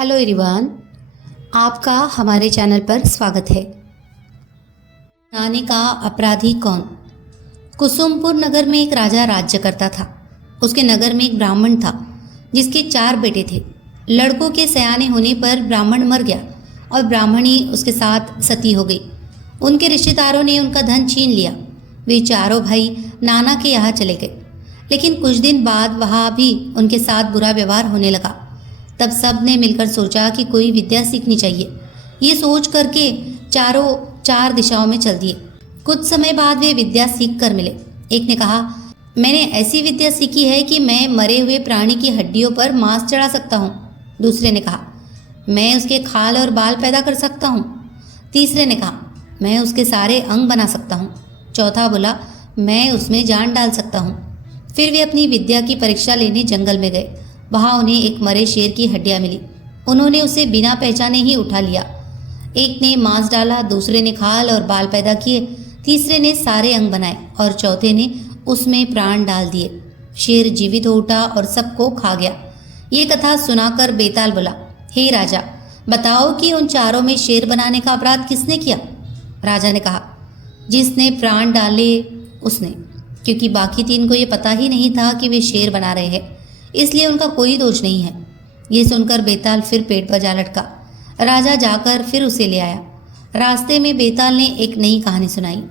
Hello everyone, आपका हमारे channel पर स्वागत है। नाने का अपराधी कौन। कुसुमपुर नगर में एक राजा राज्य करता था। उसके नगर में एक ब्राह्मण था जिसके 4 बेटे थे। लड़कों के सयाने होने पर ब्राह्मण मर गया और ब्राह्मणी उसके साथ सती हो गई। उनके रिश्तेदारों ने उनका धन छीन लिया। वे चारों भाई नाना के यहाँ चले गए, लेकिन कुछ दिन बाद वहाँ भी उनके साथ बुरा व्यवहार होने लगा। तब सब ने मिलकर सोचा कि कोई विद्या सीखनी चाहिए। ये सोच करके चारों 4 दिशाओं में चल दिए। कुछ समय बाद वे विद्या सीख कर मिले। एक ने कहा, मैंने ऐसी विद्या सीखी है कि मैं मरे हुए प्राणी की हड्डियों पर मांस चढ़ा सकता हूँ। दूसरे ने कहा, मैं उसके खाल और बाल पैदा कर सकता हूँ। तीसरे ने कहा, मैं उसके सारे अंग बना सकता हूँ। चौथा बोला, मैं उसमें जान डाल सकता हूँ। फिर वे अपनी विद्या की परीक्षा लेने जंगल में गए। वहां उन्हें एक मरे शेर की हड्डियां मिली। उन्होंने उसे बिना पहचाने ही उठा लिया। एक ने मांस डाला, दूसरे ने खाल और बाल पैदा किए, तीसरे ने सारे अंग बनाए और चौथे ने उसमें प्राण डाल दिए। शेर जीवित हो उठा और सबको खा गया। ये कथा सुनाकर बेताल बोला, हे राजा, बताओ कि उन चारों में शेर बनाने का अपराध किसने किया। राजा ने कहा, जिसने प्राण डाले उसने, क्योंकि बाकी 3 को ये पता ही नहीं था कि वे शेर बना रहे हैं, इसलिए उनका कोई दोष नहीं है। ये सुनकर बेताल फिर पेड़ पर जा लटका। राजा जाकर फिर उसे ले आया। रास्ते में बेताल ने एक नई कहानी सुनाई।